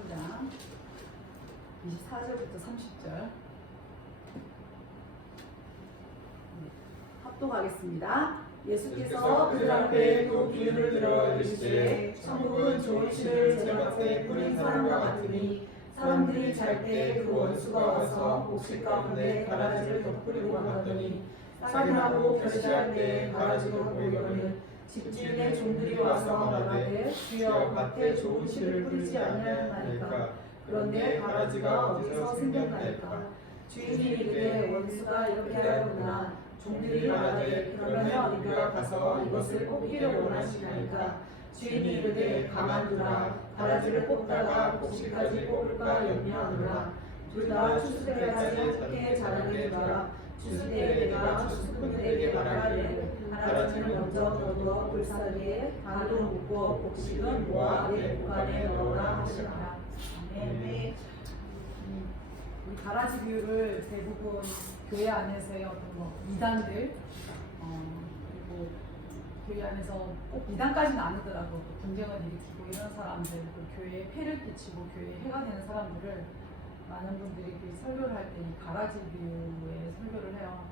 13장 24절부터 30절 합독하겠습니다. 예수께서 그들 앞에 또 비유를 들어 이르시되 천국은 좋은 씨를 제밭에 뿌린 사람과 같으니 사람들이 잘 때 그 원수가 와서 옥실 가운데 가라지를 덧뿌리고 가더니 싹이 나고 결실할 때 가라지로 보이거늘 집주인의 종들이 와서 말하되 주여 밭에 좋은 씨를 뿌리지 아니하였나이까. 그런데 가라지가 어디서 생겼나이까. 주인이 이르되 원수가 이렇게 하였구나. 종들이 말하되 그러면 우리가 가서 이것을 뽑기를 원하시나이까. 주인이 이르되 가만두라. 가라지를 뽑다가 옥실까지 뽑을까 염려하노라. 둘 다 추수 때까지 함께 자라게 두라. 추수 때에 내가 추수꾼들에게 말하기를 가라지는 먼저 거두어 불사리에 가루로 묶고 곡식은 모아 내 보관에 넣어라 하시니라. 아멘. 우리 가라지 비유를 대부분 교회 안에서의 어떤 이단들 그리고 교회 안에서 꼭 이단까지는 아니더라도 분쟁을 일으키고 이런 사람들, 교회에 폐를 끼치고 교회에 해가 되는 사람들을 많은 분들이 설교를 할 때 이 가라지 비유의 설교를 해요.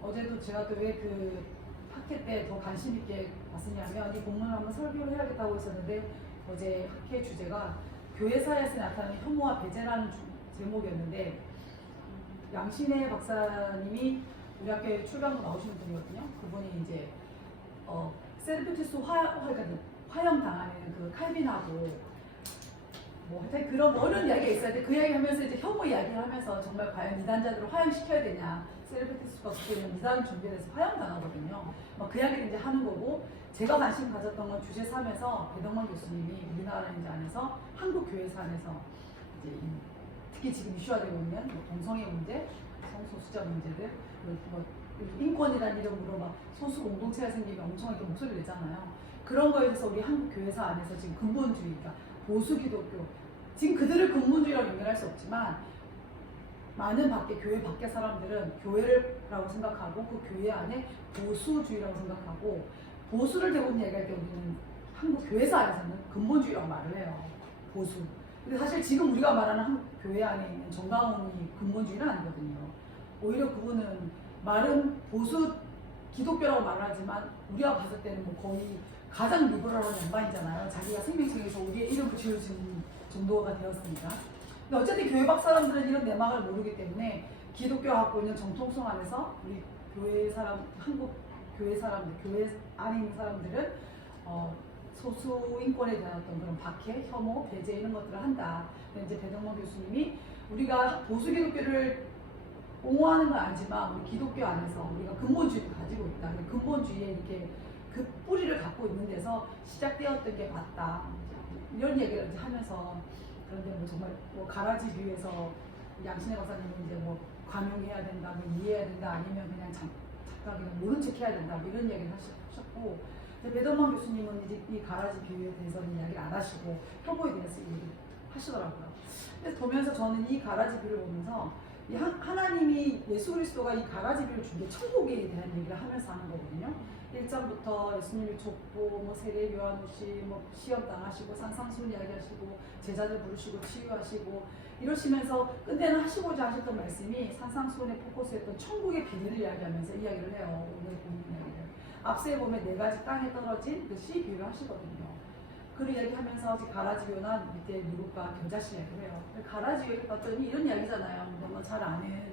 어제도 제가 또 왜 그 학회 때 더 관심 있게 봤었냐면 이 본문을 한번 설교를 해야겠다고 했었는데 어제 학회 주제가 교회사에서 나타나는 혐오와 배제라는 제목이었는데 양신혜 박사님이 우리 학교에 출강으로 나오시는 분이거든요. 그분이 이제 세르피투스 화형 당하는 그 칼빈하고 뭐 하여튼 그런 어려운 이야기가 있어야 돼. 그 이야기 하면서 이제 혐오 이야기를 하면서 정말 과연 이단자들을 화형시켜야 되냐. 세르피투스가 그때 이단 준비해서 화형 당하거든요. 그 이야기를 이제 하는 거고 제가 관심 가졌던 건 주제 3에서 배덕만 교수님이 우리나라 이제 안에서 한국 교회사 안에서 이제 특히 지금 이슈화 되고 있는 동성애 문제, 성소수자 문제들, 인권이라는 이름으로 막 소수 공동체가 생기면 엄청나게 목소리를 내잖아요. 그런 거에 대해서 우리 한국 교회사 안에서 지금 근본주의, 그러니까 보수 기독교, 지금 그들을 근본주의라고 연결할 수 없지만 많은 교회 밖의 사람들은 교회라고 생각하고 그 교회 안에 보수주의라고 생각하고 보수를 대부분 얘기할 때 우리는 한국 교회사 안에서는 근본주의라고 말을 해요. 보수. 근데 사실 지금 우리가 말하는 한국 교회 안에 있는 정강훈이 근본주의는 아니거든요. 오히려 그분은 말은 보수 기독교라고 말하지만 우리가 봤을 때는 뭐 거의 가장 리버럴한 양반이잖아요. 자기가 생명책에서 우리의 이름을 지을 수 있는 정도가 되었으니까. 근데 어쨌든 교회 밖 사람들은 이런 내막을 모르기 때문에 기독교가 갖고 있는 정통성 안에서 우리 교회 사람, 한국 교회 사람들, 교회 안에 있는 사람들은 소수 인권에 대한 어떤 그런 박해, 혐오, 배제 이런 것들을 한다. 근데 이제 배덕만 교수님이 우리가 보수 기독교를 옹호하는 건 아니지만 우리 기독교 안에서 우리가 근본주의를 가지고 있다. 근본주의에 이렇게 그 뿌리를 갖고 있는 데서 시작되었던 게 맞다. 이런 얘기를 이제 하면서 그런데 뭐 정말 가라지 비유에서 양신혜 박사님은 이제 뭐 관용해야 된다, 뭐 이해해야 된다, 아니면 그냥 잠깐 그냥 모른 척 해야 된다, 뭐 이런 얘기를 하셨고 배덕만 교수님은 이제 이 가라지 비유에 대해서는 이야기를 안 하시고 혐오에 대해서 얘기를 하시더라고요. 그래서 보면서 저는 이 가라지 비유를 보면서 하나님이 예수 그리스도가 이 가라지 비유를 준 게 천국에 대한 얘기를 하면서 하는 거거든요. 1장부터 예수님이 족보, 세례 요한오시, 시험 당하시고 산상수훈 이야기하시고 제자들 부르시고 치유하시고 이러시면서 끝내는 하시고자 하셨던 말씀이 산상수훈에 포커스했던 천국의 비밀을 이야기하면서 이야기를 해요. 오늘 보는 이야기를. 앞서에 보면 4가지 땅에 떨어진 그 씨 비유를 하시거든요. 그 이야기하면서 가라지 비유나 밑에 누룩과 겨자씨 이야기를 해요. 가라지 비유를 봤더니 이런 이야기잖아요. 너무 잘 아는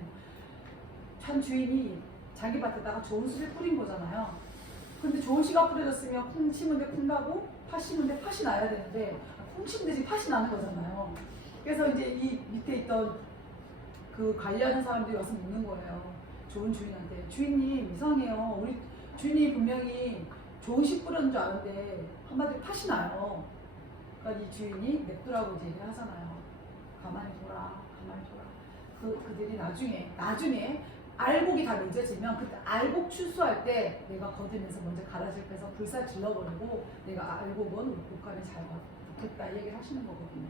참 주인이 자기 밭에다가 좋은 씨를 뿌린 거잖아요. 근데 좋은 씨가 뿌려졌으면 콩 심은데 콩 나고 팥 심은데 팥이 나야 되는데 콩 심은데 지금 팥이 나는 거잖아요. 그래서 이제 이 밑에 있던 그 관리하는 사람들이 와서 묻는 거예요. 좋은 주인한테. 주인님 이상해요. 우리 주인이 분명히 좋은 씨 뿌렸는 줄 아는데 한마디로 팥이 나요. 그러니까 이 주인이 냅두라고 이제 얘기를 하잖아요. 가만히 둬라. 그들이 나중에 알곡이 다 맺어지면 그때 알곡 추수할 때 내가 거두면서 먼저 가라지를 빼서 불사 질러버리고 내가 알곡은 우리 복간에 잘 받겠다 이 얘기를 하시는 거거든요.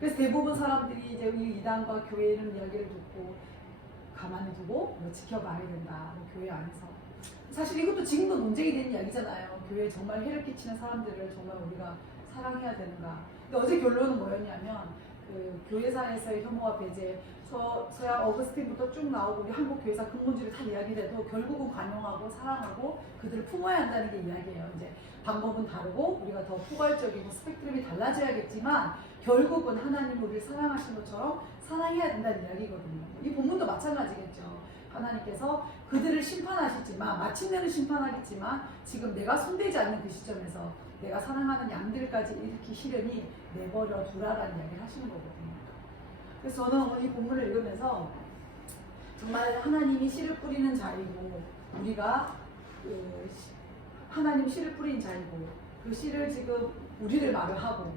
그래서 대부분 사람들이 이제 이 이단과 교회 이런 이야기를 듣고 가만히 두고 지켜봐야 된다. 교회 안에서. 사실 이것도 지금도 논쟁이 되는 이야기잖아요. 교회에 정말 해를 끼치는 사람들을 정말 우리가 사랑해야 되는가. 근데 어제 결론은 뭐였냐면 교회사에서의 혐오와 배제, 서양 어거스틴부터 쭉 나오고 우리 한국 교회사 근본주의를 다 이야기해도 결국은 관용하고 사랑하고 그들을 품어야 한다는 게 이야기예요. 이제 방법은 다르고 우리가 더 포괄적이고 스펙트럼이 달라져야겠지만 결국은 하나님 우리를 사랑하신 것처럼 사랑해야 된다는 이야기거든요. 이 본문도 마찬가지겠죠. 하나님께서 그들을 심판하시지만 마침내는 심판하겠지만 지금 내가 손대지 않는 그 시점에서 내가 사랑하는 양들까지 이렇게 시련이 내버려 두라라는 이야기를 하시는 거거든요. 그래서 저는 오늘 이 본문을 읽으면서 정말 하나님이 씨를 뿌리는 자이고 우리가 하나님 씨를 뿌린 자이고 그 씨를 지금 우리를 마귀하고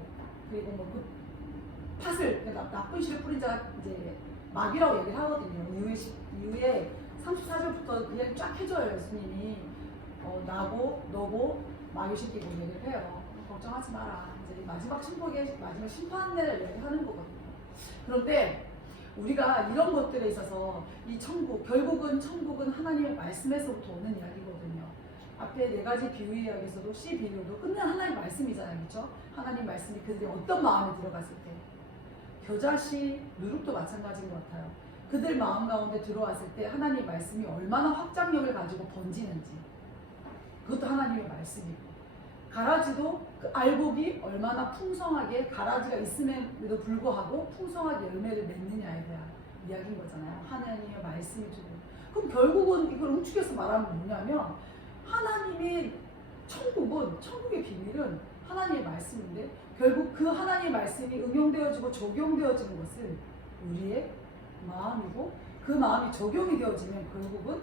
그리고 뭐 그 팥을 그러니까 나쁜 씨를 뿌린 자가 이제 마귀라고 얘기를 하거든요. 이후에 34절부터 그 이야기 쫙 해줘요. 예수님이 나고 너고 마귀 시키고 얘기를 해요. 걱정하지 마라. 이제 마지막 심판의 마지막 심판을 얘기하는 거거든요. 그런데 우리가 이런 것들에 있어서 이 천국 결국은 천국은 하나님의 말씀에서부터 오는 이야기거든요. 앞에 네 가지 비유 이야기에서도 씨 비유도 끝내 하나님 말씀이잖아요, 그렇죠? 하나님 말씀이 그들이 어떤 마음에 들어갔을 때 겨자씨 누룩도 마찬가지인 것 같아요. 그들 마음 가운데 들어왔을 때 하나님의 말씀이 얼마나 확장력을 가지고 번지는지 그것도 하나님의 말씀이고 가라지도 그 알곡이 얼마나 풍성하게 가라지가 있음에도 불구하고 풍성하게 열매를 맺느냐에 대한 이야기인 거잖아요. 하나님의 말씀이 주고 그럼 결국은 이걸 응축해서 말하면 뭐냐면 하나님의 천국의 비밀은 하나님의 말씀인데 결국 그 하나님의 말씀이 응용되어지고 적용되어지는 것은 우리의 마음이고 그 마음이 적용이 되어지면 결국은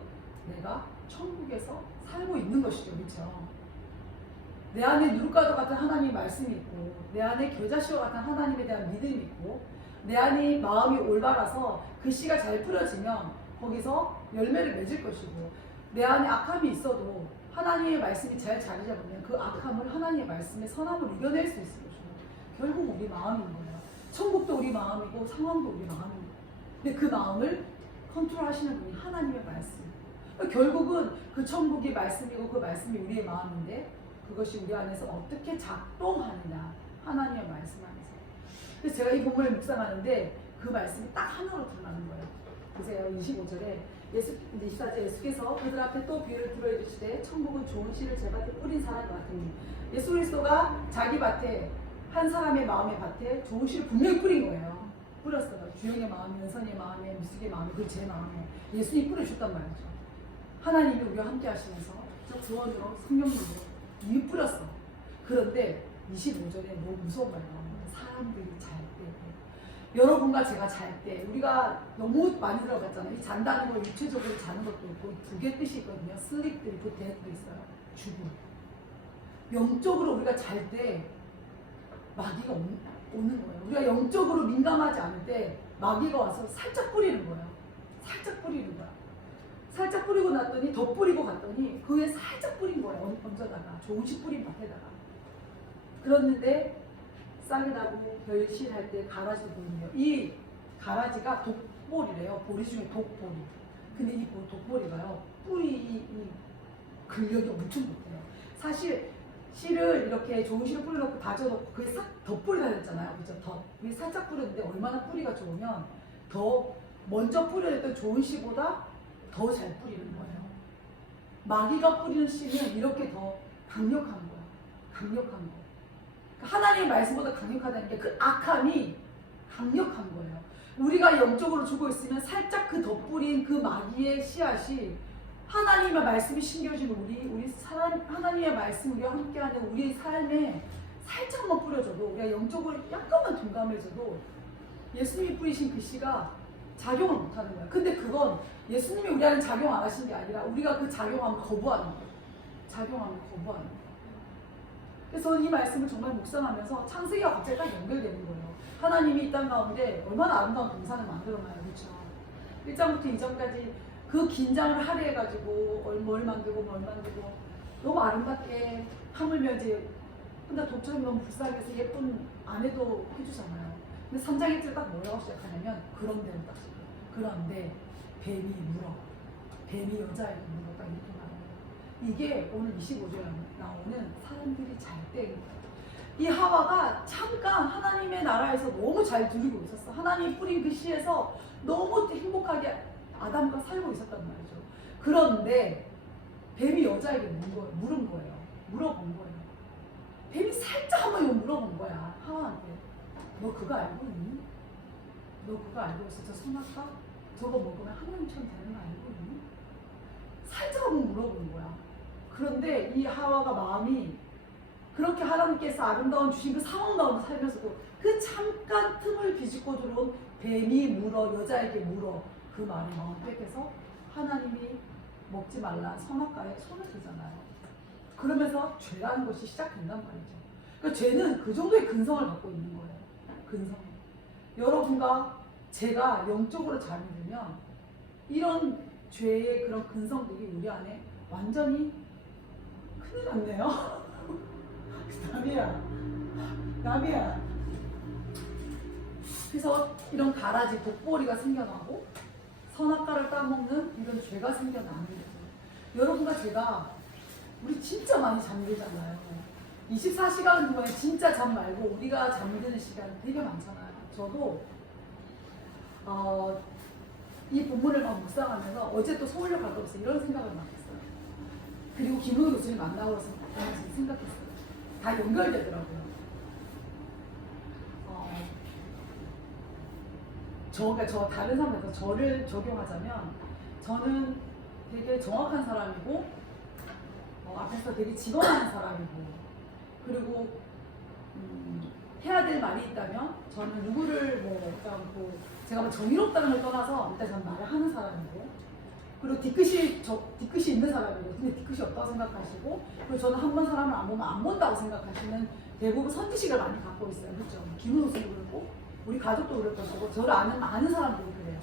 내가 천국에서 살고 있는 것이죠. 그렇죠? 내 안에 누룩과도 같은 하나님의 말씀이 있고 내 안에 겨자씨와 같은 하나님에 대한 믿음이 있고 내 안에 마음이 올바라서 그 씨가 잘 뿌려지면 거기서 열매를 맺을 것이고 내 안에 악함이 있어도 하나님의 말씀이 잘 자리 잡으면 그 악함을 하나님의 말씀의 선함을 이겨낼 수 있을 것이고 결국 우리 마음인 거예요. 천국도 우리 마음이고 상황도 우리 마음입니다. 근데 그 마음을 컨트롤하시는 분이 하나님의 말씀. 결국은 그 천국이 말씀이고 그 말씀이 우리의 마음인데 그것이 우리 안에서 어떻게 작동하느냐 하나님의 말씀 안에서. 그래서 제가 이 본문을 묵상하는데 그 말씀이 딱 하나로 드러나는 거예요. 보세요. 25절에 24절 예수께서 그들 앞에 또 비유를 들어주시되 천국은 좋은 씨를 제 밭에 뿌린 사람과 같으니 예수 그리스도가 자기 밭에 한 사람의 마음의 밭에 좋은 씨를 분명히 뿌린 거예요. 뿌렸어요. 주영의 마음에, 은선의 마음에, 미숙의 마음에, 그 제 마음에 예수님이 뿌려줬단 말이죠. 하나님이 우리와 함께 하시면서 저 구원으로 성령으로 이미 뿌렸어. 그런데 25절에 너무 무서운 말이 나와요. 사람들이 잘 때 여러분과 제가 잘 때 우리가 너무 많이 들어봤잖아요. 이 잔다는 걸 육체적으로 자는 것도 있고 두 개 뜻이 있거든요. 슬립도 있고 데드도 있어요. 죽음. 영적으로 우리가 잘 때 마귀가 오는 거예요. 우리가 영적으로 민감하지 않을 때 마귀가 와서 살짝 뿌리는 거예요. 살짝 뿌리는 거야. 살짝 뿌리고 났더니 더 뿌리고 갔더니 그 위에 살짝 뿌린 거예요. 얹어다가 좋은 씨 뿌린 밭에다가. 그랬는데 싹이 나고 결실할 때 가라지도 보이네요. 이 가라지가 독보리래요. 보리 중에 독보리. 근데 이 독보리가요. 뿌리 이 근력이 엄청 못해요. 사실 씨를 이렇게 좋은 씨를 뿌려놓고 다져놓고 그게 싹 덧뿌리 다녔잖아요. 그죠? 덧. 위에 살짝 뿌렸는데 얼마나 뿌리가 좋으면 더 먼저 뿌려냈던 좋은 씨보다 더 잘 뿌리는 거예요. 마귀가 뿌리는 씨는 이렇게 더 강력한 거야. 강력한 거. 하나님의 말씀보다 강력하다는 게 그 악함이 강력한 거예요. 우리가 영적으로 죽어 있으면 살짝 그 덧뿌린 그 마귀의 씨앗이 하나님의 말씀이 심겨진 하나님의 말씀 우리와 함께하는 우리 삶에 살짝만 뿌려줘도 우리가 영적으로 약간만 둔감해져도 예수님이 뿌리신 그 씨가 작용을 못하는 거야. 근데 그건 예수님이 우리 안에 작용 안 하신 게 아니라 우리가 그 작용함을 거부하는 거야. 작용함을 거부하는 거야. 그래서 이 말씀을 정말 묵상하면서 창세기와 갑자기 딱 연결되는 거예요. 하나님이 이 땅 가운데 얼마나 아름다운 동산을 만들어놔요. 그렇죠? 1장부터 2장까지 그 긴장을 할애해가지고 뭘 만들고 너무 아름답게 하물며 이제 근데 도처럼 너무 불쌍해서 예쁜 아내도 해주잖아요. 근데 3장 1절 딱 뭐라고 시작하냐면 그런 데로 딱 시작해요. 그런데 뱀이 물어. 뱀이 여자에게 물어. 딱 이렇게 말해요. 이게 오늘 25절에 나오는 사람들이 잘 때인 거예요. 이 하와가 잠깐 하나님의 나라에서 너무 잘 누리고 있었어. 하나님이 뿌린 그 씨에서 너무 행복하게 아담과 살고 있었단 말이죠. 그런데 뱀이 여자에게 물은 거예요. 물어본 거예요. 뱀이 살짝 한번 이거 물어본 거야. 하와한테. 너 그거 알고 있니? 너 그거 알고 있어? 저 선악과? 저거 먹으면 하나님처럼 되는 거 알고 있니? 살짝 한번 물어보는 거야. 그런데 이 하와가 마음이 그렇게 하나님께서 아름다운 주신 그 상황 가운데 살면서도 그 잠깐 틈을 비집고 들어온 뱀이 물어, 여자에게 물어, 그 말이 마음 뺏겨서 하나님이 먹지 말라 선악과에 손을 대잖아요. 그러면서 죄라는 것이 시작된단 말이죠. 그러니까 죄는 그 정도의 근성을 갖고 있는 거예요. 근성. 여러분과 제가 영적으로 잠이 들면 이런 죄의 그런 근성들이 우리 안에 완전히 큰일 났네요. 남이야. 그래서 이런 가라지, 독보리가 생겨나고 선악과를 따먹는 이런 죄가 생겨나는 거예요. 여러분과 제가 우리 진짜 많이 잠들잖아요. 24시간 동안에 진짜 잠 말고 우리가 잠드는 시간 되게 많잖아요. 저도 이 본문을 막 묵상하면서 어제 또 서울역 갔다 왔어요. 이런 생각을 막 했어요. 그리고 김은우 교수님 만나고 나서 생각했어요. 다 연결되더라고요. 그러니까 저 다른 사람한테 저를 적용하자면 저는 되게 정확한 사람이고 앞에서 되게 직원하는 사람이고 그리고 해야 될 말이 있다면 저는 누구를 뭐 제가 뭐 정의롭다는 걸 떠나서 일단 저는 말을 하는 사람이고 그리고 뒤끝이 있는 사람이고 근데 뒤끝이 없다고 생각하시고 그리고 저는 한 번 사람을 안 보면 안 본다고 생각하시는 대부분 선지식을 많이 갖고 있어요. 그렇죠? 김은호 선생도 그렇고 우리 가족도 그럴 것이고 저를 아는 많은 사람들이 그래요.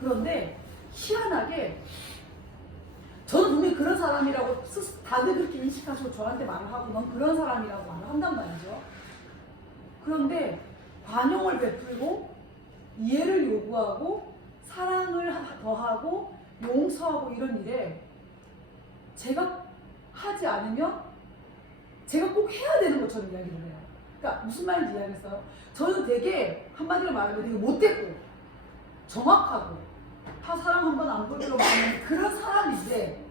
그런데 희한하게 저는 분명히 그런 사람이라고 다들 그렇게 인식하시고 저한테 말을 하고 넌 그런 사람이라고 말을 한단 말이죠. 그런데 관용을 베풀고 이해를 요구하고 사랑을 더하고 용서하고 이런 일에 제가 하지 않으면 제가 꼭 해야 되는 것처럼 이야기를 해요. 그러니까 무슨 말인지 이해하겠어요? 저는 되게 한마디로 말하면 되게 못됐고 정확하고 다 사랑 한 번 안 보기로 말하는 그런 사람인데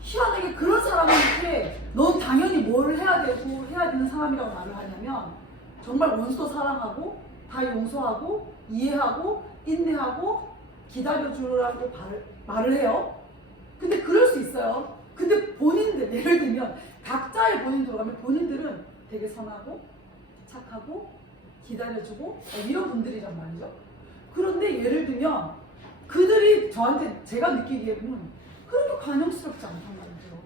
희한하게 그런 사람한테 넌 당연히 뭘 해야 되고 해야 되는 사람이라고 말을 하냐면 정말 원수도 사랑하고 다 용서하고 이해하고 인내하고 기다려주라고 말을 해요. 근데 그럴 수 있어요. 근데 본인들 예를 들면 각자의 본인으로 가면 본인들은 되게 선하고 착하고 기다려주고 이런 분들이란 말이죠. 그런데 예를 들면 그들이 저한테 제가 느끼기에는 그렇게 관용스럽지 않단 말이죠.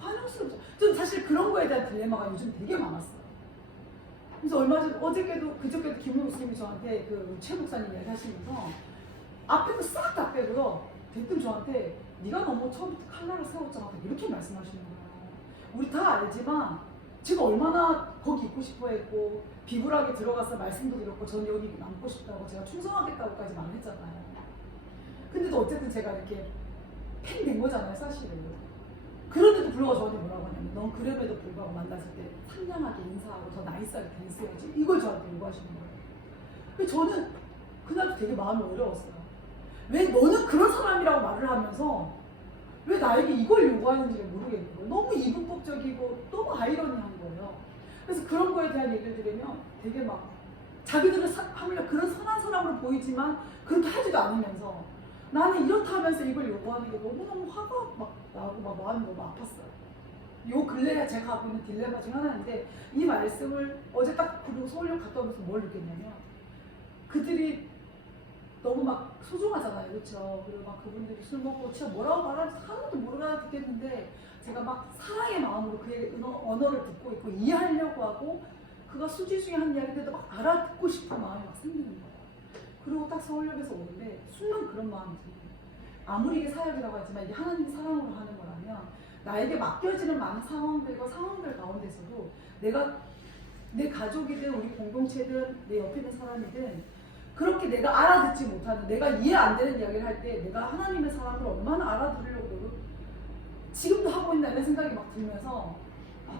관용스럽지. 전 사실 그런 거에 대한 딜레마가 요즘 되게 많았어요. 그래서 얼마 전 어저께도 그저께도 김은호 선생님이 저한테 그 최 목사님 얘기하시면서 앞에 거 싹 다 빼고요. 대뜸 저한테 네가 너무 처음부터 칼날을 세웠잖아 이렇게 말씀하시는 거예요. 우리 다 알지만 제가 얼마나 거기 있고 싶어 했고 비굴하게 들어가서 말씀도 드렸고 전 여기 남고 싶다고 제가 충성하겠다고까지 말했잖아요. 근데도 어쨌든 제가 이렇게 팽 된 거잖아요 사실은. 그런데도 불구하고 저한테 뭐라고 하냐면 넌 그럼에도 불구하고 만났을 때 상냥하게 인사하고 더 나이스하게 대했어야지 이걸 저한테 요구하시는 거예요. 그래서 저는 그날도 되게 마음이 어려웠어요. 왜 너는 그런 사람이라고 말을 하면서 왜 나에게 이걸 요구하는지를 모르겠는 거예요. 너무 이분법적이고 너무 아이러니한 거예요. 그래서 그런 거에 대한 얘기를 들으면 되게 막 자기들은 하물며 그런 선한 사람으로 보이지만 그렇게 하지도 않으면서 나는 이렇다 하면서 이걸 요구하는 게 너무너무 화가 막 나고 막 마음이 너무 아팠어요. 요 근래에 제가 갖고 있는 딜레마 중 하나인데 이 말씀을 어제 딱 그리고 서울역 갔다 오면서 뭘 느꼈냐면 그들이 너무 막 소중하잖아요. 그렇죠? 그리고 막 그분들이 술 먹고 진짜 뭐라고 말하는지 하나도 모르나 듣겠는데 제가 막 사랑의 마음으로 그의 언어를 듣고 있고 이해하려고 하고 그가 수지 중에 한 이야기인데도 막 알아듣고 싶은 마음이 막 생기는 거예요. 그리고 딱 서울역에서 오는데 순간 그런 마음이 들어요. 아무리 이게 사역이라고 하지만 이게 하나님의 사랑으로 하는 거라면 나에게 맡겨지는 많은 상황들 가운데서도 내가 내 가족이든 우리 공동체든 내 옆에 있는 사람이든 그렇게 내가 알아듣지 못하는 내가 이해 안 되는 이야기를 할 때 내가 하나님의 사랑을 얼마나 알아들으려고 지금도 하고 있나 이런 생각이 막 들면서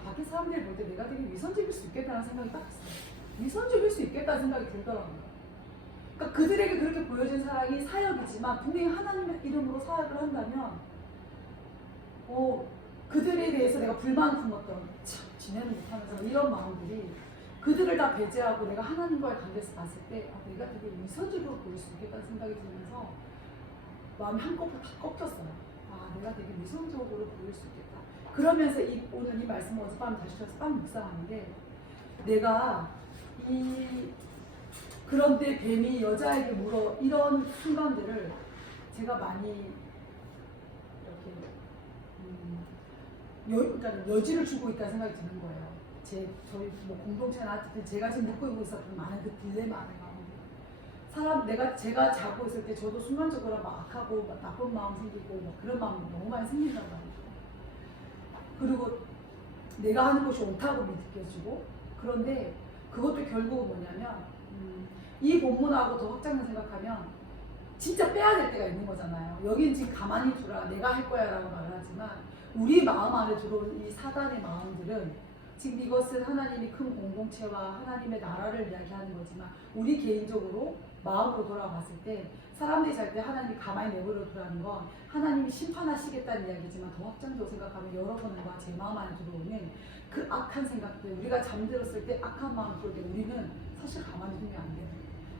밖에 사람들이 볼 때 내가 되게 위선적일 수 있겠다는 생각이 딱 있어요. 위선적일 수 있겠다는 생각이 들더라고요. 그러니까 그들에게 그렇게 보여진 사랑이 사역이지만 분명히 하나님의 이름으로 사역을 한다면 그들에 대해서 내가 불만 품었던 참 지내는 못하면서 이런 마음들이 그들을 다 배제하고 내가 하나님과의 관계에서 봤을 때 내가 되게 위선적으로 보일 수 있겠다는 생각이 들면서 마음이 한꺼풀 다 꺾였어요. 내가 되게 위선적으로 보일 수 있겠다. 그러면서 오늘 이 말씀을 어젯밤에 다시 들어서 빵 묵상하는데 내가 그런데 뱀이 여자에게 물어 이런 순간들을 제가 많이 이렇게 그러니까 여지를 주고 있다는 생각이 드는 거예요. 저희 뭐 공동체나 제가 지금 느끼고 있었던 많은 그 딜레마 안에 제가 자고 있을 때 저도 순간적으로 막 악하고 막 나쁜 마음 생기고 막 그런 마음이 너무 많이 생긴단 말이죠. 그리고 내가 하는 것이 옳다고 느껴지고 그런데 그것도 결국은 뭐냐면 이 본문하고 더 확장해서 생각하면 진짜 빼야 될 때가 있는 거잖아요. 여긴 지금 가만히 두라 내가 할 거야 라고 말하지만 우리 마음 안에 들어온 이 사단의 마음들은 지금 이것은 하나님이 큰 공동체와 하나님의 나라를 이야기하는 거지만 우리 개인적으로 마음으로 돌아봤을 때 사람들이 잘 때 하나님이 가만히 내버려 두라는 건 하나님이 심판하시겠다는 이야기지만 더 확장적으로 생각하면 여러분과 제 마음 안에 들어오는 그 악한 생각들 우리가 잠들었을 때 악한 마음 들어올 때 우리는 사실 가만히 두면 안 돼요.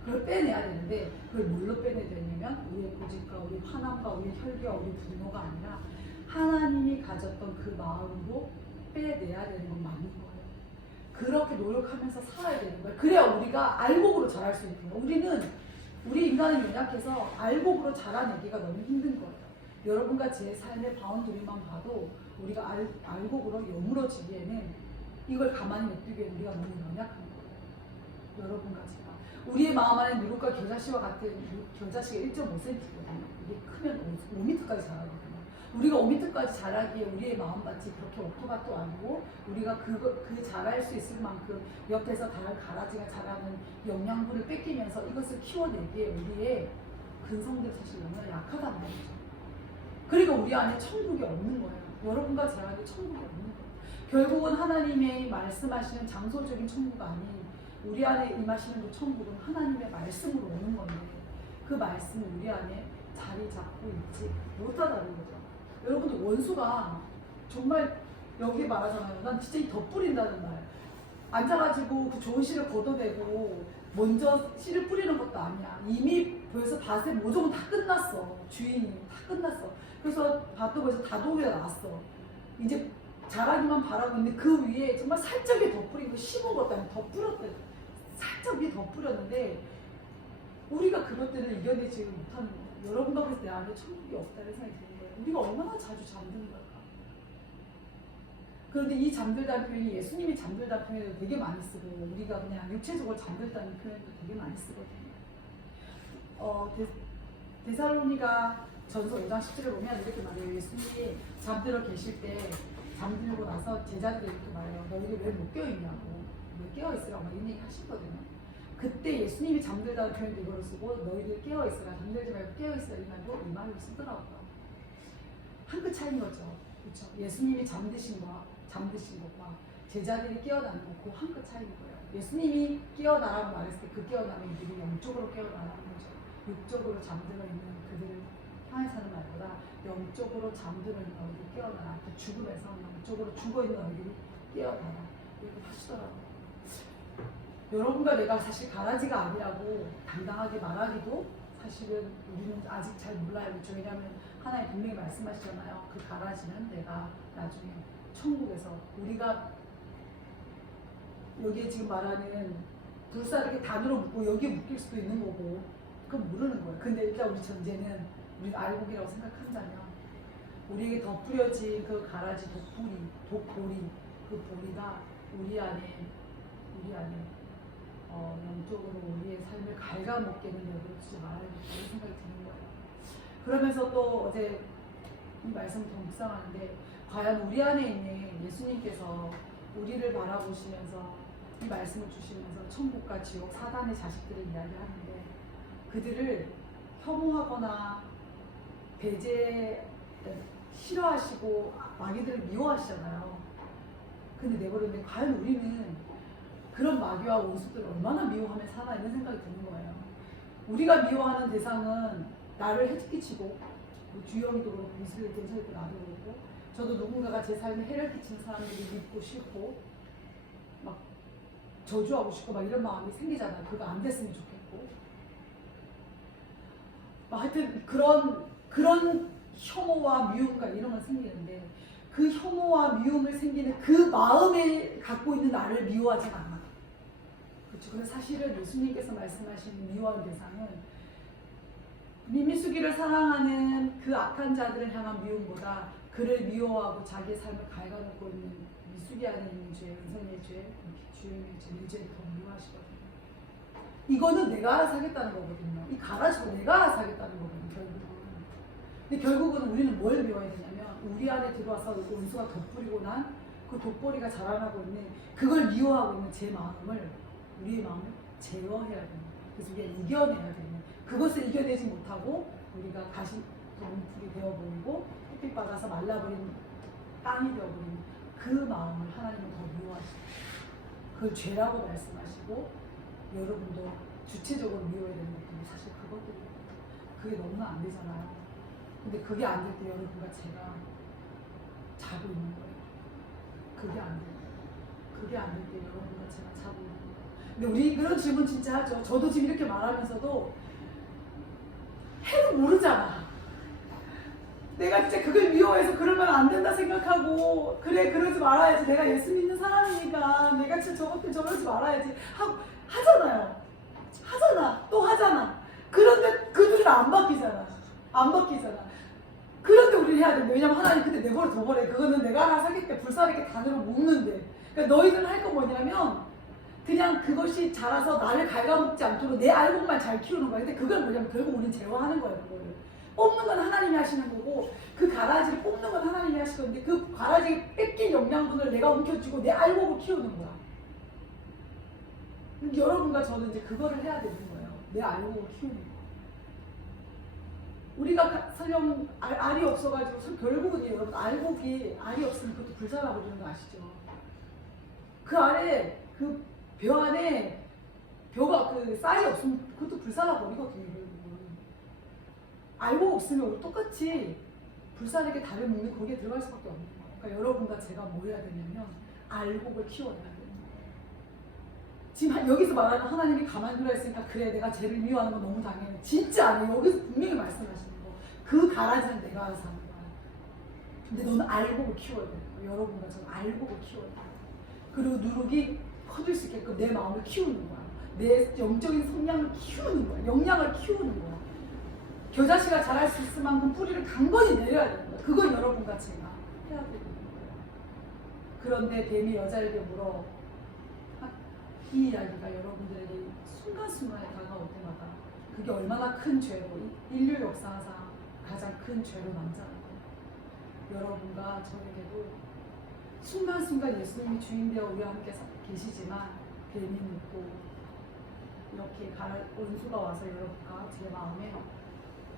그걸 빼내야 되는데 그걸 뭘로 빼내야 되냐면 우리의 고집과 우리 화남과 우리 혈기와 우리 분노가 아니라 하나님이 가졌던 그 마음으로 빼내야 되는 건 맞는 거예요. 그렇게 노력하면서 살아야 되는 거예요. 그래야 우리가 알곡으로 자랄 수 있는 거예요. 우리 인간은 연약해서 알곡으로 자라내기가 너무 힘든 거예요. 여러분과 제 삶의 바운드리만 봐도 우리가 알곡으로 여물어지기에는 이걸 가만히 냅두기에는 우리가 너무 연약한 거예요. 여러분과 제가. 우리의 마음 안에 누룩과 겨자씨와 같은 겨자씨가 1.5cm거든요. 이게 크면 5m까지 자라거든요. 우리가 5m까지 자라기에 우리의 마음밭이 그렇게 오토바토 아니고 우리가 그 자랄 수 있을 만큼 옆에서 다른 가라지가 자라는 영양분을 뺏기면서 이것을 키워내기에 우리의 근성들이 사실 너무나 약하다는 거죠. 그러니까 우리 안에 천국이 없는 거예요. 여러분과 제 안에 천국이 없는 거예요. 결국은 하나님의 말씀하시는 장소적인 천국이 아닌 우리 안에 임하시는 그 천국은 하나님의 말씀으로 오는 건데 그 말씀이 우리 안에 자리 잡고 있지 못하다는 거죠. 여러분들 원수가 정말 여기 말하잖아요. 난 진짜 이 덧뿌린다는 말. 앉아가지고 그 좋은 씨를 걷어내고 먼저 씨를 뿌리는 것도 아니야. 이미 벌써 밭에 모종은 다 끝났어. 주인이 다 끝났어. 그래서 밭도 벌써 다독여 놨어. 이제 자라기만 바라고 있는데 그 위에 정말 살짝이 덧뿌리고 심은 것도 아니고 덧뿌렸대. 살짝 위에 덧뿌렸는데 우리가 그것들을 이겨내지 못하는 거예요. 여러분과 그래서 내 안에 천국이 없다는 생각이 드는 거예요. 우리가 얼마나 자주 잠드는 걸까? 그런데 이 잠들다는 표현이 예수님이 잠들다는 표현을 되게 많이 쓰고 우리가 그냥 육체적으로 잠들다는 표현도 되게 많이 쓰거든요. 데살로니가 전서 5장 10절에 보면 이렇게 말해요. 예수님이 잠들어 계실 때 잠들고 나서 제자들이 이렇게 말해요. 너희들 왜 못 깨어있냐고. 왜 깨어있으라고 이런 얘기 하시거든요. 그때 예수님이 잠들다는 표현도 이거를 쓰고 너희들 깨어있으라 잠들지 말고 깨어있으라 이 말을 쓰더라고요. 한 끗 차이인 거죠. 그렇죠? 예수님이 잠드신 것과 제자들이 깨어나는 거 그 한 끗 차이인 거예요. 예수님이 깨어나라고 말했을 때 그 깨어나는 이들이 영적으로 깨어나는 거죠. 육적으로 잠들어 있는 그들을 향해 사는 말보다 영적으로 잠들어 있는 너희들이 깨어나라. 그 죽음에서 영적으로 죽어있는 너희들이 깨어나라. 이렇게 하시더라고요. 여러분과 내가 사실 가라지가 아니라고 당당하게 말하기도 사실은 우리는 아직 잘 몰라요. 그렇죠? 왜냐하면 하나님 분명히 말씀하시잖아요. 그 가라지는 내가 나중에 천국에서 우리가 여기에 지금 말하는 불사를 이렇게 단으로 묶고 여기에 묶일 수도 있는 거고 그건 모르는 거예요. 근데 일단 우리 전제는 우리가 알곡이라고 생각한다면 우리에게 덧뿌려진 그 가라지 독보리 그 보리가 우리 안에 영적으로 우리의 삶을 갉아먹게는 내버려두지 말아야 된다는 생각이 드는 거예요. 그러면서 또 어제 이 말씀을 더 묵상하는데 과연 우리 안에 있는 예수님께서 우리를 바라보시면서 이 말씀을 주시면서 천국과 지옥, 사단의 자식들을 이야기하는데 그들을 혐오하거나 배제, 싫어하시고 마귀들을 미워하시잖아요. 근데 내버렸는데 과연 우리는 그런 마귀와 원수들을 얼마나 미워하며 사나 이런 생각이 드는 거예요. 우리가 미워하는 대상은 나를 해치키고 뭐 주영이도 그렇고 이슬도 괜찮고 나도 그렇고 저도 누군가가 제 삶에 해를 끼치는 사람들이 믿고 싫고 막 저주하고 싶고 막 이런 마음이 생기잖아요. 그거 안 됐으면 좋겠고 막 하여튼 그런 혐오와 미움과 이런 건 생기는데 그 혐오와 미움을 생기는 그 마음에 갖고 있는 나를 미워하지 않아. 그렇죠. 근데 사실은 예수님께서 말씀하신 미워한 대상은 미미수기를 사랑하는 그 악한 자들을 향한 미움보다 그를 미워하고 자기의 삶을 갉아먹고 있는 미수기 안에 있는 죄, 은선의 죄, 주영의 죄, 이 죄를 더 미워하시거든요. 이거는 내가 알아서 하겠다는 거거든요. 이 가라지고 내가 알아서 하겠다는 거거든요. 결국은. 근데 결국은 우리는 뭘 미워해야 되냐면 우리 안에 들어와서 원수가 덧뿌리고 난 그 돋보리가 자라나고 있는 그걸 미워하고 있는 제 마음을 우리의 마음을 제어해야 됩니다. 그래서 우리가 이겨내야 됩니다. 그것을 이겨내지 못하고 우리가 가시 동풀이 되어버리고 햇빛 받아서 말라버린 땅이 되어버린 그 마음을 하나님은 더 미워하시고 그걸 죄라고 말씀하시고 여러분도 주체적으로 미워해야 되는 것들이 사실 그것들이에요. 그게 너무나 안 되잖아요. 근데 그게 안 될 때 여러분과 제가 자고 있는 거예요. 그게 안 돼요. 그게 안 될 때 여러분과 제가 자고 있는 거예요. 근데 우리 그런 질문 진짜 하죠. 저도 지금 이렇게 말하면서도 해도 모르잖아. 내가 진짜 그걸 미워해서 그러면 안 된다 생각하고 그래 그러지 말아야지. 내가 예수 믿는 사람이니까 내가 진짜 저러지 말아야지 하잖아요. 하잖아. 또 하잖아. 그런데 그 둘은 안 바뀌잖아. 안 바뀌잖아. 그런데 우리는 해야 돼. 왜냐면 하나님 그때 내버려 둬버려. 그거는 내가 알아서 하겠대. 불사르게 단으로 묶는데. 그러니까 너희들은 할 거 뭐냐면 그냥 그것이 자라서 나를 갉아먹지 않도록 내 알곡만 잘 키우는 거야. 근데 그걸 뭐냐면 결국 우리는 제어하는 거예요. 그거를. 뽑는 건 하나님이 하시는 거고 그 가라지를 뽑는 건 하나님이 하실 건데 그 가라지에 뺏긴 영양분을 내가 움켜쥐고 내 알곡을 키우는 거야. 여러분과 저는 이제 그거를 해야 되는 거예요. 내 알곡을 키우는 거. 우리가 설령 알이 없어가지고 결국은 여러분 알이 없으면 그것도 불살라버리는 거 아시죠? 그 아래 그 벼 안에 벼가 그 쌀이 없으면 그것도 불살라버리거든요. 결국은 알고 없으면 우리 똑같이 불살에게 달을 먹는 거기에 들어갈 수밖에 없는 거예요. 그러니까 여러분과 제가 뭐 해야 되냐면 알곡을 키워내야 돼요. 지금 여기서 말하는 하나님이 가만두라 했으니까 그래 내가 죄를 미워하는 건 너무 당연해. 진짜 아니에요. 여기서 분명히 말씀하시는 거. 그 가라지는 내가 알아서 하는 거야. 근데 너는 알곡을 키워야 돼. 여러분과 저는 알곡을 키워야 돼. 그리고 누룩이 퍼질 수 있게끔 내 마음을 키우는 거야. 내 영적인 성량을 키우는 거야. 영양을 키우는 거야. 겨자씨가 자랄 수 있을 만큼 뿌리를 강건히 내려야 되는 거야. 그건 여러분과 제가 해야 되는 거예요. 그런데 뱀이 여자에게 물어 이 이야기가 여러분들에게 순간순간에 다가올 때마다 그게 얼마나 큰 죄로 인류 역사상 가장 큰 죄로 남잖아요. 여러분과 저에게도 순간순간 예수님이 주인되어 우리와 함께 계시지만 뱀이 묻고 이렇게 원수가 와서 여러분과 제 마음에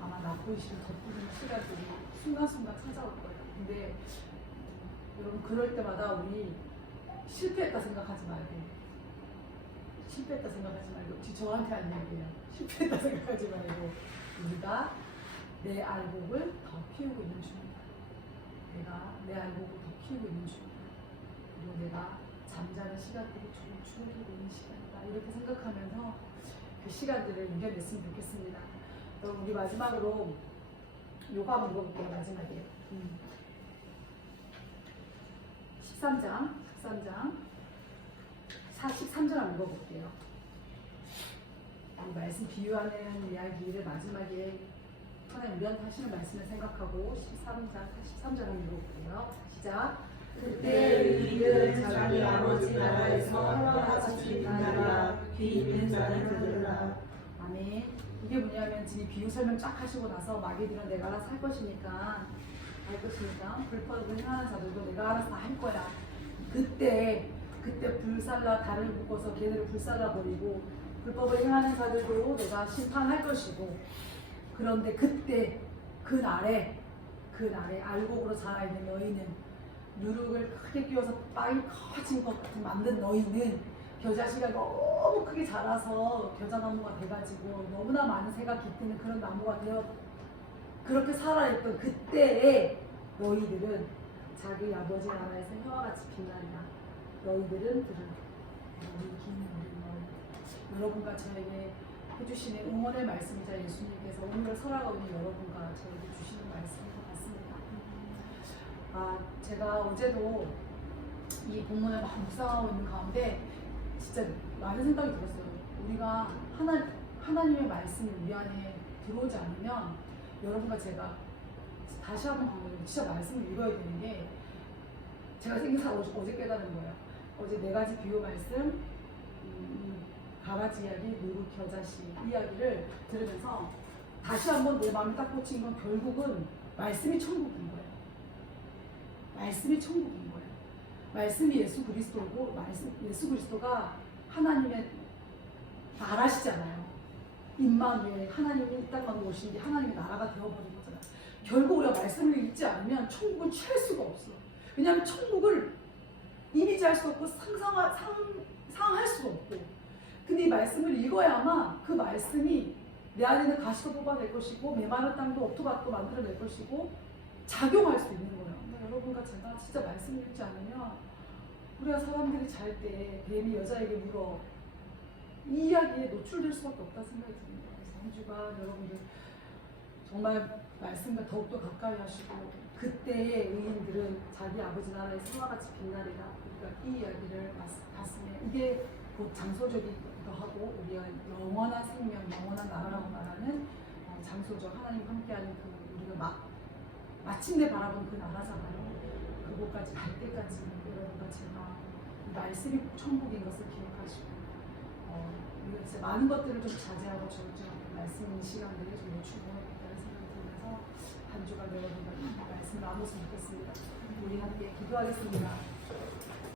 아마 나쁘시를 덮는 시간들이 순간순간 찾아올 거예요. 근데 여러분 그럴 때마다 우리 실패했다 생각하지 말고 실패했다 생각하지 말고 저한테 한 얘기예요. 실패했다 생각하지 말고 우리가 내 알곡을 더 키우고 있는 중이다. 내가 내 알곡을 더 키우고 있는 중이다. 그리고 내가 잠자는 시간들이 조금 줄어들고 있는 시간이다. 이렇게 생각하면서 그 시간들을 이겨냈으면 좋겠습니다. 그럼 우리 마지막으로 요거 한번 읽어볼게요. 마지막에 13장 43절 한번 읽어볼게요. 이 말씀 비유하는 이야기를 마지막에 하나님 우리한테 하시는 말씀을 생각하고 13장 43절 한번 읽어볼게요. 시작. 그때 의인은 자기 아버지 나라에서 하나같이 빛나리라. 귀 있는 자는 들으라. 아멘. 이게 뭐냐면 지금 비유 설명 쫙 하시고 나서 마귀들은 내가 알아서 할 것이니까 불법을 행하는 자들도 내가 알아서 다 할 거야. 그때 불살라 달을 묶어서 걔네를 불살라 버리고 불법을 행하는 자들도 내가 심판할 것이고 그런데 그때 그날에 알곡으로 자라있는 너희는 누룩을 크게 끼워서 빵이 커진 것 같은 만든 너희는 겨자씨가 너무 크게 자라서 겨자나무가 돼가지고 너무나 많은 새가 깃드는 그런 나무가 되어 그렇게 살아있던 그때에 너희들은 자기 아버지 나라에서 해와 같이 빛나리라. 너희들은 들으라. 여러분과 저에게 해주시는 응원의 말씀이자 예수님께서 오늘 설하고 있는 여러분과 저에게 주시는 말씀인 것 같습니다. 제가 어제도 이 본문을 막 묵상하고 있는 가운데 진짜 많은 생각이 들었어요. 우리가 하나님의 말씀이 우리 안에 들어오지 않으면 여러분과 제가 다시 한번 강조해요. 진짜 말씀을 읽어야 되는 게 제가 생각 어제 깨달은 거예요. 어제 4가지 비유 말씀, 가라지 이야기, 누룩, 겨자씨 이야기를 들으면서 다시 한번 내 마음에 딱 꽂힌 건 결국은 말씀이 천국인 거예요. 말씀이 천국인 거예요. 말씀이 예수 그리스도고 예수 그리스도가 하나님의 나라시잖아요. 임마누엘 하나님이 이 땅만 오신 게 하나님의 나라가 되어버린 거잖아요. 결국 우리가 말씀을 읽지 않으면 천국을 취할 수가 없어. 왜냐하면 천국을 이미지할 수 없고 상상할 수 없고. 근데 이 말씀을 읽어야만 그 말씀이 내 안에 있는 가시도 뽑아낼 것이고 메마른 땅도 업토밭도 만들어낼 것이고 작용할 수 있는 거예요. 근데 여러분과 제가 진짜 말씀을 읽지 않으면 우리가 사람들이 잘 때 뱀이 여자에게 물어 이 이야기에 노출될 수밖에 없다 생각이 듭니다. 그래서 한 주간 여러분들 정말 말씀과 더욱더 가까이 하시고 그때의 의인들은 자기 아버지 나라의 성과 같이 빛나리라. 그러니까 이 이야기를 가슴에 이게 곧 장소적이기도 하고 우리가 영원한 생명, 영원한 나라라고 말하는 장소적 하나님 함께하는 그 우리가 마침내 바라본 그 나라잖아요. 그곳까지 갈 때까지 여러분과 제가 이 말씀이 천국인 것을 기억하시고 우리가 진짜 많은 것들을 좀 자제하고 절제하고 말씀 이 시간들에 좀 노출을 해야겠다는 생각이 들면서 한 주간 여러분과 이 말씀 나눴으면 좋겠습니다. 우리 함께 기도하겠습니다.